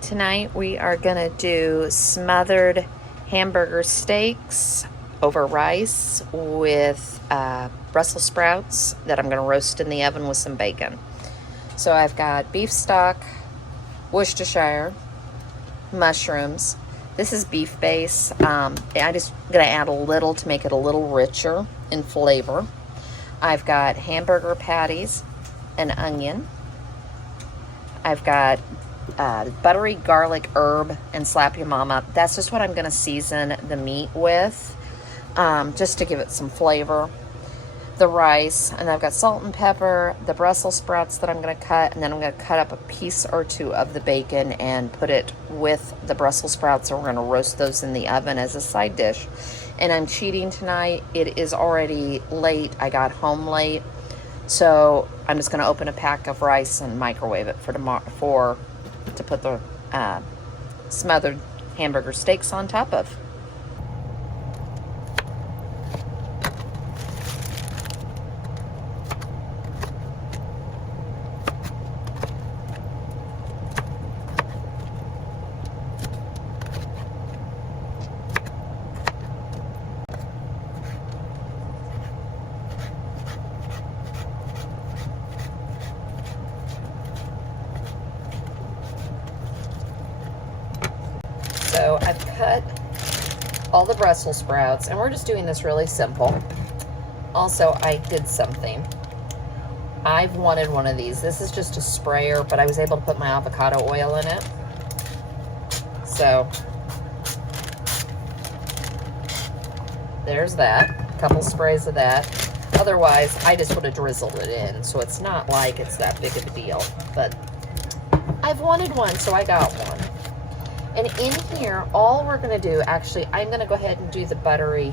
Tonight we are gonna do smothered hamburger steaks over rice with Brussels sprouts that I'm gonna roast in the oven with some bacon. So I've got beef stock, Worcestershire, mushrooms. This is beef base. I'm just gonna add a little to make it a little richer in flavor. I've got hamburger patties, an onion. I've got buttery garlic herb and slap your mama. That's just what I'm going to season the meat with, just to give it some flavor. The rice, and I've got salt and pepper, the Brussels sprouts that I'm going to cut, and then I'm going to cut up a piece or two of the bacon and put it with the Brussels sprouts, and we're going to roast those in the oven as a side dish. And I'm cheating tonight. It is already late. I got home late, so I'm just going to open a pack of rice and microwave it for tomorrow to put the smothered hamburger steaks on top of. So I've cut all the Brussels sprouts, and we're just doing this really simple. Also, I did something. I've wanted one of these. This is just a sprayer, but I was able to put my avocado oil in it. So there's that. A couple sprays of that. Otherwise, I just would have drizzled it in, so it's not like it's that big of a deal. But I've wanted one, so I got one. And in here, all we're going to do, actually, I'm going to go ahead and do the buttery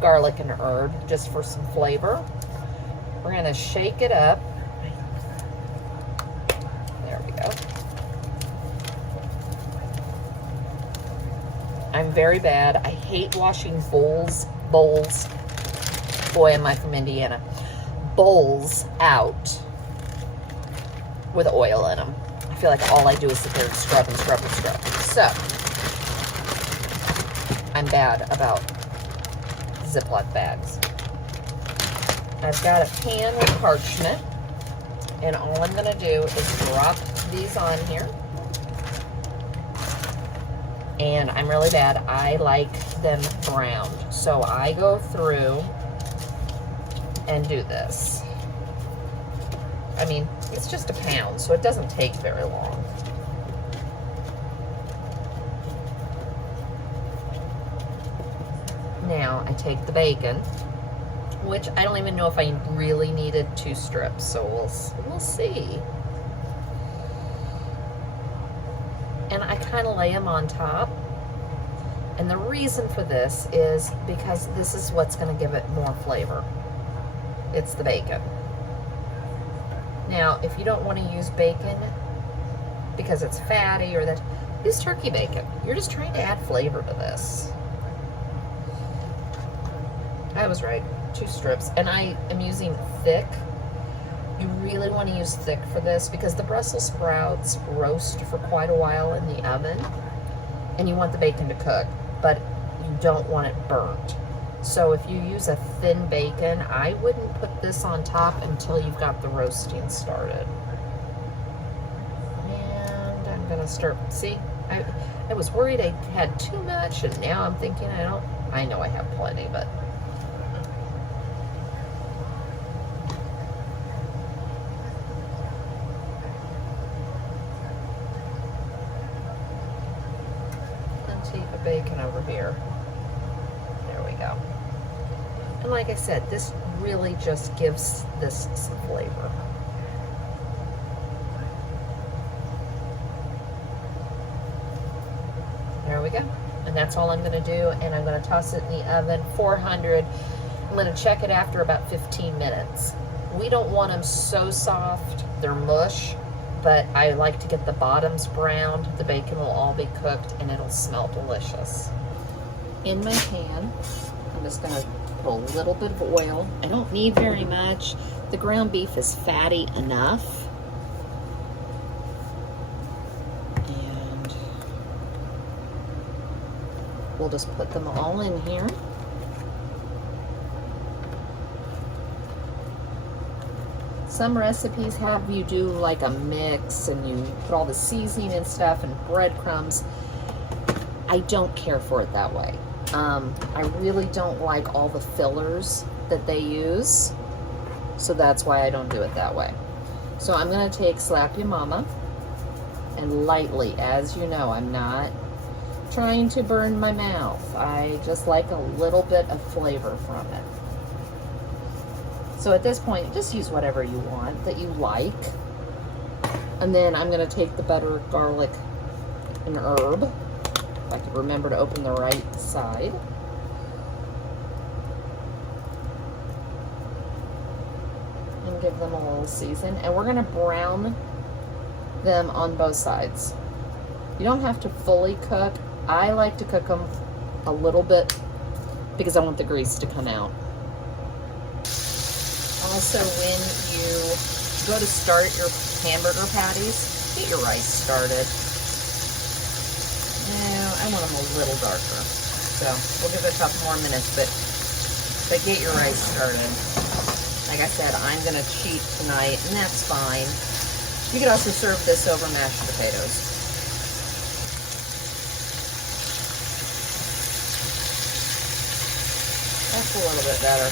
garlic and herb just for some flavor. We're going to shake it up. There we go. I'm very bad. I hate washing bowls. Boy, am I from Indiana. Bowls out with oil in them. I feel like all I do is sit there and scrub and scrub and scrub. So, I'm bad about Ziploc bags. I've got a pan with parchment, and all I'm going to do is drop these on here. And I'm really bad. I like them browned. So I go through and do this. I mean, it's just a pound, so it doesn't take very long. Now I take the bacon, which I don't even know if I really needed 2 strips, so we'll see. And I kind of lay them on top. And the reason for this is because this is what's going to give it more flavor. It's the bacon. Now, if you don't want to use bacon because it's fatty or that, use turkey bacon. You're just trying to add flavor to this. I was right, 2 strips. And I am using thick. You really want to use thick for this because the Brussels sprouts roast for quite a while in the oven, and you want the bacon to cook, but you don't want it burnt. So if you use a thin bacon, I wouldn't put this on top until you've got the roasting started. And I'm gonna start, see, I was worried I had too much, and now I'm thinking I know I have plenty, but plenty of bacon over here. There we go. And like I said, this really just gives this some flavor. There we go. And that's all I'm going to do. And I'm going to toss it in the oven, 400. I'm going to check it after about 15 minutes. We don't want them so soft, they're mush, but I like to get the bottoms browned. The bacon will all be cooked and it'll smell delicious. In my pan, I'm just going to put a little bit of oil. I don't need very much. The ground beef is fatty enough. And we'll just put them all in here. Some recipes have you do like a mix and you put all the seasoning and stuff and breadcrumbs. I don't care for it that way. I really don't like all the fillers that they use, so that's why I don't do it that way. So I'm gonna take Slap Ya Mama and lightly, as you know, I'm not trying to burn my mouth. I just like a little bit of flavor from it. So at this point, just use whatever you want that you like. And then I'm gonna take the butter, garlic, and herb. If I could remember to open the right side. And give them a little season. And we're gonna brown them on both sides. You don't have to fully cook. I like to cook them a little bit because I want the grease to come out. Also, when you go to start your hamburger patties, get your rice started. No, I want them a little darker. So we'll give it a couple more minutes, but get your rice started. Like I said, I'm gonna cheat tonight, and that's fine. You could also serve this over mashed potatoes. That's a little bit better.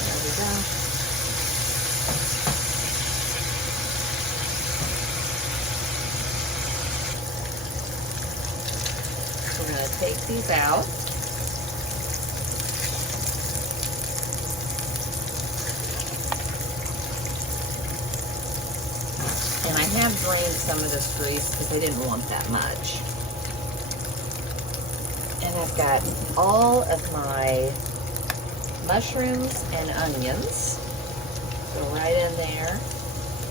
There we go. We're going to take these out. And I have drained some of this grease because I didn't want that much. And I've got all of my mushrooms and onions. Go right in there.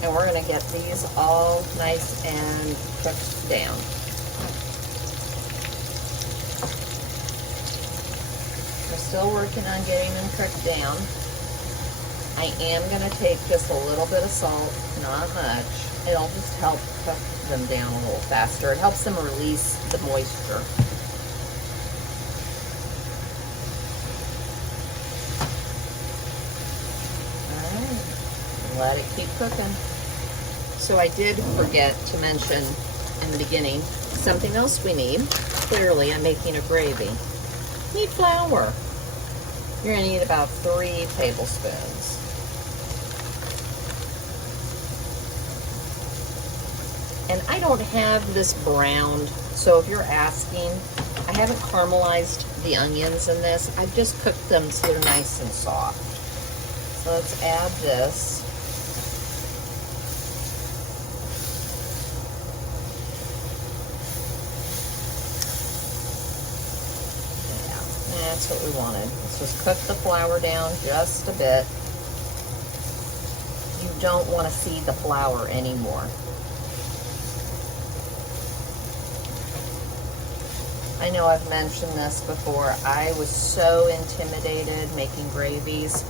And we're going to get these all nice and cooked down. We're still working on getting them cooked down. I am going to take just a little bit of salt, not much. It'll just help cook them down a little faster. It helps them release the moisture. Alright, let it keep cooking. So I did forget to mention in the beginning, something else we need. Clearly, I'm making a gravy. You need flour. You're going to need about 3 tablespoons. And I don't have this browned, so if you're asking, I haven't caramelized the onions in this. I've just cooked them so they're nice and soft. So let's add this. Yeah, that's what we wanted. Let's just cook the flour down just a bit. You don't want to see the flour anymore. I know I've mentioned this before. I was so intimidated making gravies.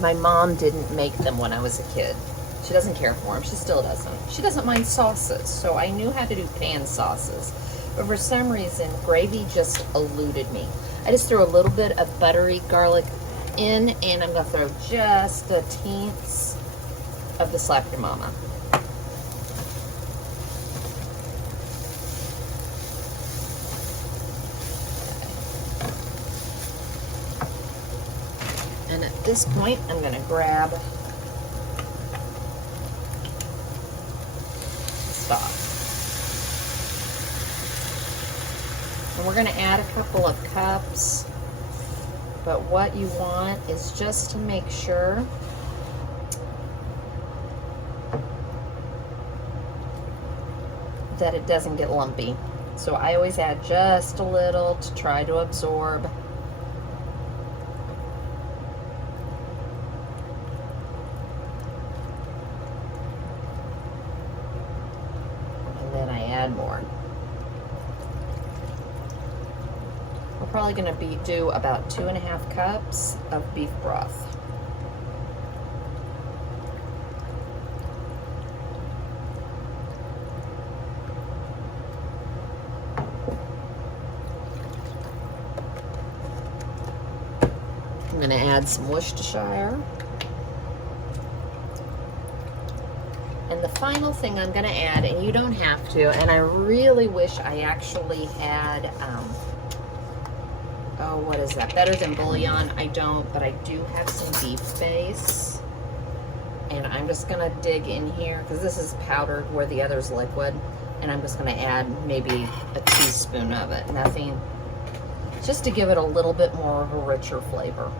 My mom didn't make them when I was a kid. She doesn't care for them. She still doesn't. She doesn't mind sauces, so I knew how to do pan sauces. But for some reason, gravy just eluded me. I just threw a little bit of buttery garlic in, and I'm going to throw just a teens of the Slap Ya Mama. And at this point, I'm going to grab the stock. And we're going to add a couple of cups. But what you want is just to make sure that it doesn't get lumpy. So I always add just a little to try to absorb. More. We're probably going to do about 2.5 cups of beef broth. I'm going to add some Worcestershire. And the final thing I'm going to add, and you don't have to, and I really wish I actually had, oh, what is that? Better Than Bouillon. I don't, but I do have some beef base. And I'm just going to dig in here, because this is powdered where the other's liquid. And I'm just going to add maybe a teaspoon of it. Nothing, just to give it a little bit more of a richer flavor.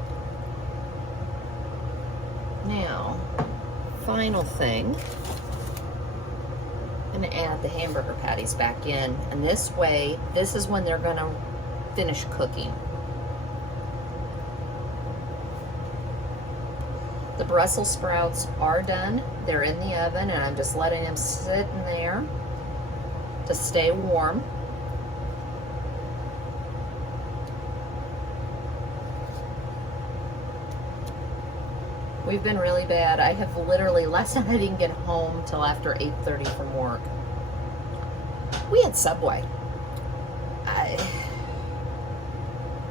Now, final thing, I'm going to add the hamburger patties back in. And this way, this is when they're going to finish cooking. The Brussels sprouts are done. They're in the oven, and I'm just letting them sit in there to stay warm. We've been really bad. I have literally, last night I didn't get home till after 8:30 from work. We had Subway.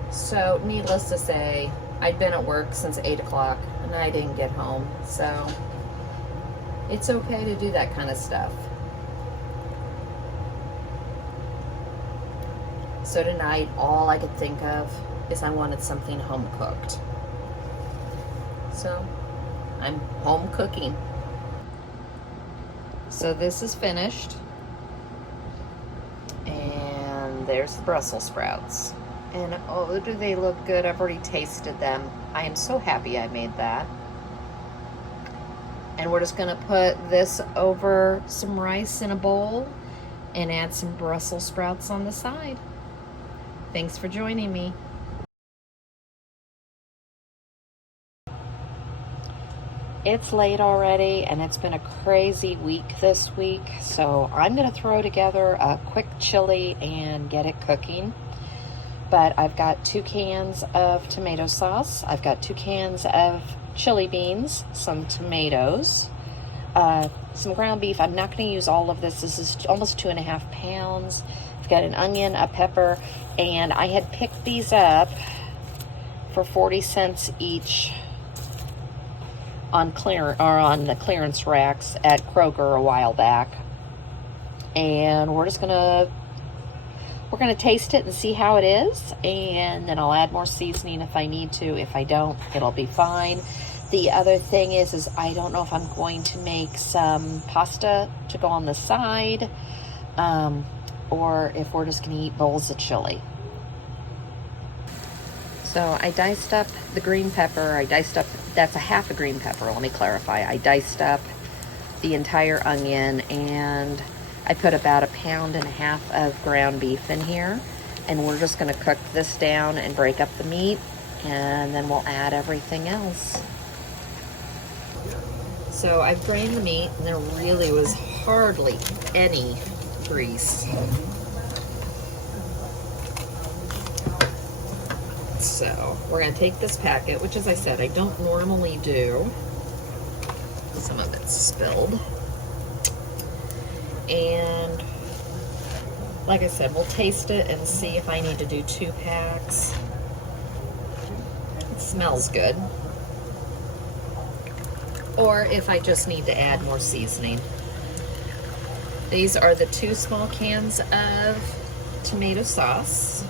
So needless to say, I'd been at work since 8 o'clock and I didn't get home. So it's okay to do that kind of stuff. So tonight, all I could think of is I wanted something home cooked. So I'm home cooking. So this is finished. And there's the Brussels sprouts. And oh, do they look good. I've already tasted them. I am so happy I made that. And we're just gonna put this over some rice in a bowl and add some Brussels sprouts on the side. Thanks for joining me. It's late already, and it's been a crazy week this week, so I'm going to throw together a quick chili and get it cooking. But I've got 2 cans of tomato sauce. I've got 2 cans of chili beans, some tomatoes, some ground beef. I'm not going to use all of this. This is almost 2.5 pounds. I've got an onion, a pepper, and I had picked these up for 40 cents each on the clearance racks at Kroger a while back. And we're gonna taste it and see how it is, and then I'll add more seasoning if I need to. If I don't, it'll be fine. The other thing is I don't know if I'm going to make some pasta to go on the side, or if we're just gonna eat bowls of chili. So I diced up the green pepper. That's a half a green pepper, let me clarify. I diced up the entire onion, and I put about 1.5 pounds of ground beef in here. And we're just gonna cook this down and break up the meat, and then we'll add everything else. So I've drained the meat, and there really was hardly any grease. So we're going to take this packet, which, as I said, I don't normally do. Some of it's spilled. And like I said, we'll taste it and see if I need to do 2 packs. It smells good. Or if I just need to add more seasoning. These are the 2 small cans of tomato sauce.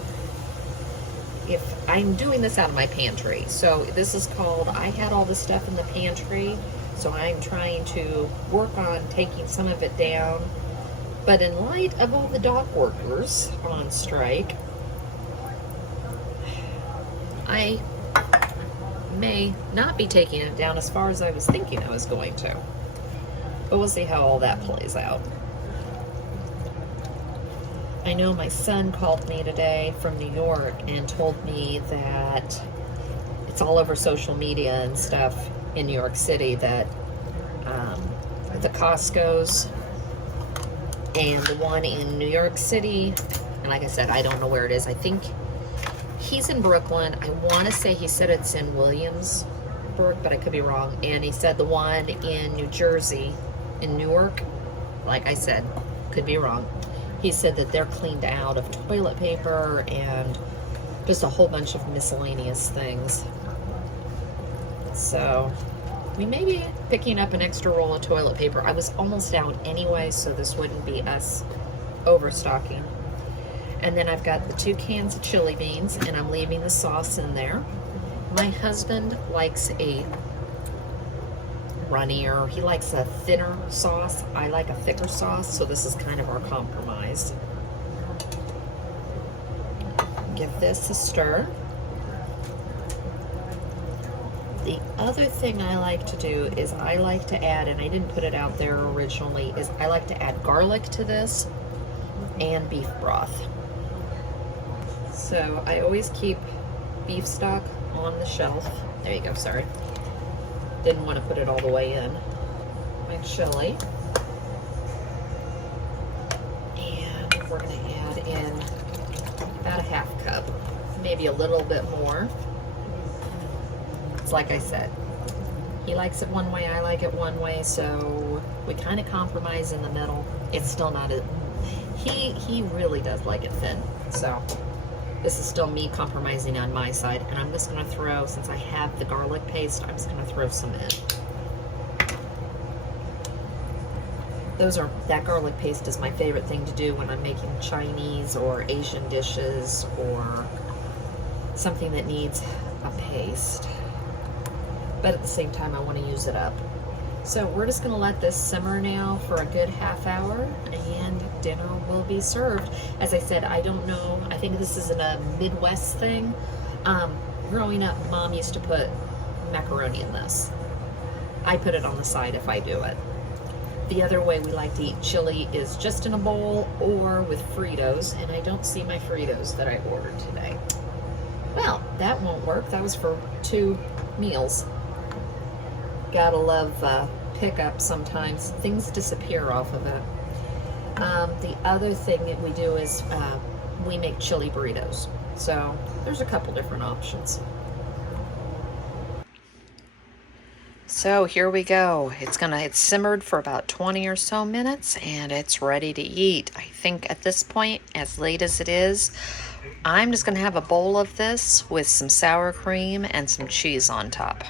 If I'm doing this out of my pantry, so this is called, I had all this stuff in the pantry, so I'm trying to work on taking some of it down. But in light of all the dock workers on strike, I may not be taking it down as far as I was thinking I was going to. But we'll see how all that plays out. I know my son called me today from New York and told me that it's all over social media and stuff in New York City that the Costco's and the one in New York City, and like I said, I don't know where it is. I think he's in Brooklyn. I want to say he said it's in Williamsburg, but I could be wrong. And he said the one in New Jersey, in Newark, like I said, could be wrong. He said that they're cleaned out of toilet paper and just a whole bunch of miscellaneous things. So we may be picking up an extra roll of toilet paper. I was almost out anyway, so this wouldn't be us overstocking. And then I've got the 2 cans of chili beans, and I'm leaving the sauce in there. My husband likes a runnier, he likes a thinner sauce. I like a thicker sauce, so this is kind of our compromise. Give this a stir. The other thing I like to do is I like to add, and I didn't put it out there originally, is I like to add garlic to this and beef broth. So I always keep beef stock on the shelf. There you go, sorry. Didn't want to put it all the way in. My chili. And we're going to add in about a half cup, maybe a little bit more. It's like I said, he likes it one way, I like it one way, so we kind of compromise in the middle. It's still not a, he really does like it thin, so this is still me compromising on my side. And I'm just going to throw, since I have the garlic paste, I'm just going to throw some in. That garlic paste is my favorite thing to do when I'm making Chinese or Asian dishes or something that needs a paste. But at the same time, I want to use it up. So we're just going to let this simmer now for a good half hour, and dinner will be served. As I said, I don't know, I think this is a Midwest thing. Growing up, Mom used to put macaroni in this. I put it on the side if I do it. The other way we like to eat chili is just in a bowl or with Fritos, and I don't see my Fritos that I ordered today. Well, that won't work. That was for 2 meals. Gotta love pickup sometimes. Things disappear off of it. The other thing that we do is we make chili burritos. So there's a couple different options. So here we go. It's simmered for about 20 or so minutes, and it's ready to eat. I think at this point, as late as it is, I'm just gonna have a bowl of this with some sour cream and some cheese on top.